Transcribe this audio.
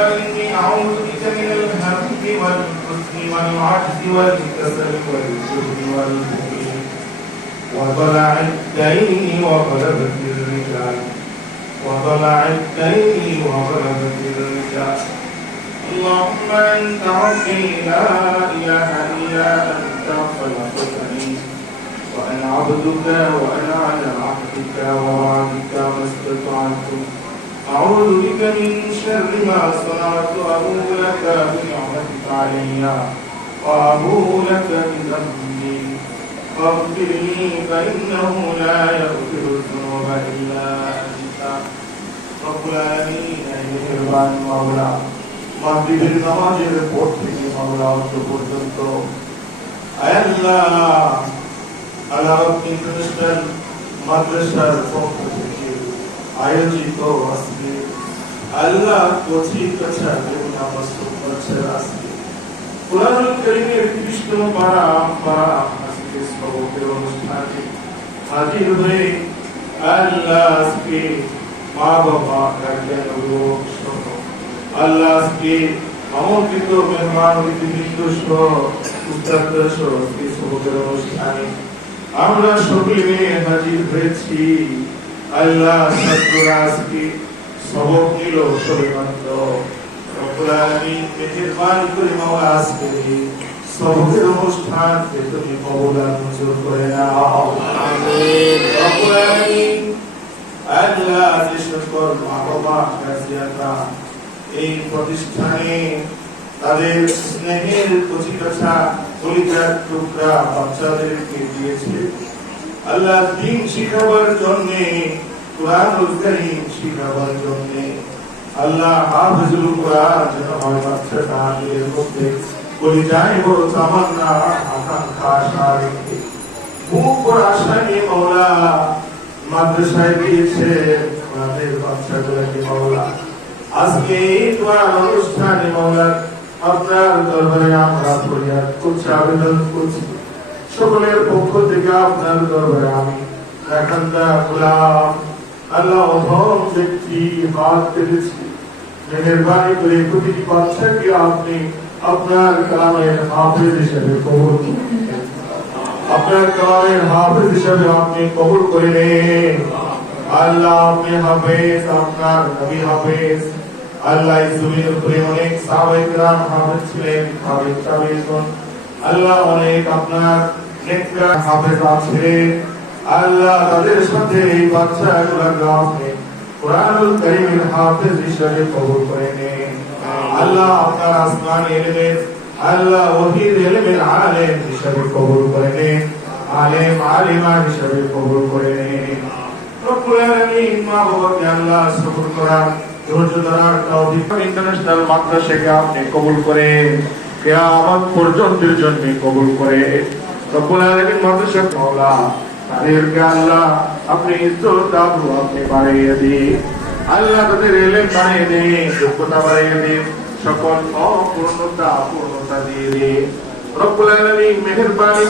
إني أعوذ بك من الهم والحزن والعجز والكسل والجبن والبخل وضلع الدين وغلبة الرجال اللهم أنت ربي لا إله إلا أنت خلقتني وأنا عبدك وأنا على عهدك ووعدك ما استطعت أعوذ بك من شر ما صنعت أبوء لك بنعمتك علي وأبوء لك بذنبي فاغفر لي فإنه لا يغفر الذنوب إلا أنت رب العالمين মেহেরবান মাওলা মাগরিবের নামাজের পর থেকে মাওলা অন্ত পর্যন্ত আল্লাহ আলাউদ্দিন ইন্টারন্যাশনাল মাদ্রাসার পক্ষ থেকে আয়োজিত আজকে আল্লাহ কথিত ছাত্রের নামাজ পড়ছে আজকে কুরআনুল কারীমের 30তম পারা আজকে সবকের অনুষ্ঠানে হাজির হয়ে আল্লাহ আজকে মা বাবা গার্জিয়ান অভিভাবক সহ আল্লাহ আজকে আমন্ত্রিত মেহমান অতিথিবৃন্দ সহ উস্তাদরা সহ আজকে সবকের অনুষ্ঠানে আমরা সকলে হাজির হয়েছি আল্লাহ ছাত্ররা আজকে সবক নিল সবেমাত্র রব্বুল আলামিন মেহেরবানি করে মাওলা আজকে সবকের অনুষ্ঠানকে তুমি কবুল আর মঞ্জুর করে নাও আমিন রব্বুল আলামিন আল্লাহ যে সকল মা বাবা গার্জিয়ানরা এই প্রতিষ্ঠানে তাদের স্নেহের কচিকাছা কলিজার টুকরা বাচ্চাদেরকে দিয়েছে আল্লাহ দ্বীন শিখাবার জন্য কুরআনুল কারীম শিখাবার জন্য আল্লাহ হাফিজুল কুরআন যেন হয় বাচ্চাদের মধ্যে কলিজায় বড় তামান্না আকাঙ্ক্ষা আশা রেখে মুখ বড় আশা নিয়ে মাওলা মাদ্রাসায় দিয়েছে আমাদের বাচ্চাগুলোকে মাওলা আজকে এই দোয়া অনুষ্ঠানে মাওলা আপনার দরবারে আমরা ফরিয়াদ করছি আবেদন করছি সকলের পক্ষ থেকে আপনার দরবারে আমি রাখান্দা গোলাম আল্লাহ অধম ব্যক্তি হাত পেতেছি মেহেরবানি করে প্রতিটি বাচ্চাকে আপনি আপনার কালামের হাফেজ হিসেবে কবুল আপনার কালামের হাফেজ হিসেবে আপনি কবুল করে নেন আল্লাহ আপনি হাফেজ আপনার নবী হাফেজ আল্লাহ ইসলামের উপরে অনেক সাহাবায়ে কেরাম হাফেজ ছিলেন হাফেজ তাবেঈন আল্লাহ অনেক আপনার নেককার হাফেজ ছিলেন আল্লাহ তাদের সাথে এই বাচ্চাগুলোকে আপনি কুরআনুল কারীমের হাফেজ হিসেবে কবুল করে নেন আল্লাহ আপনার আসমানী ইলমের আল্লাহ ওহীর ইলমের আলেম হিসেবে কবুল করে নেন আলেম আলিমা হিসেবে কবুল করে নেন রব্বুল আলামিন মা বাবাকে আল্লাহ সবর করার ধৈর্য ধরার তৌফিক ইন্টারন্যাশনাল মাদ্রাসাকে আপনি কবুল করে কিয়ামত পর্যন্তের জন্য কবুল করে রব্বুল আলামিন মাদ্রাসা মাওলা তাদেরকে আল্লাহ আপনি ইজ্জত আবরু আপনি বাড়িয়ে দিন আল্লাহ তাদের ইলম বাড়িয়ে দিন যোগ্যতা বাড়িয়ে দিন সকল অপূর্ণতা পূর্ণতা দিয়ে দিন রব্বুল আলামিন মেহেরবানি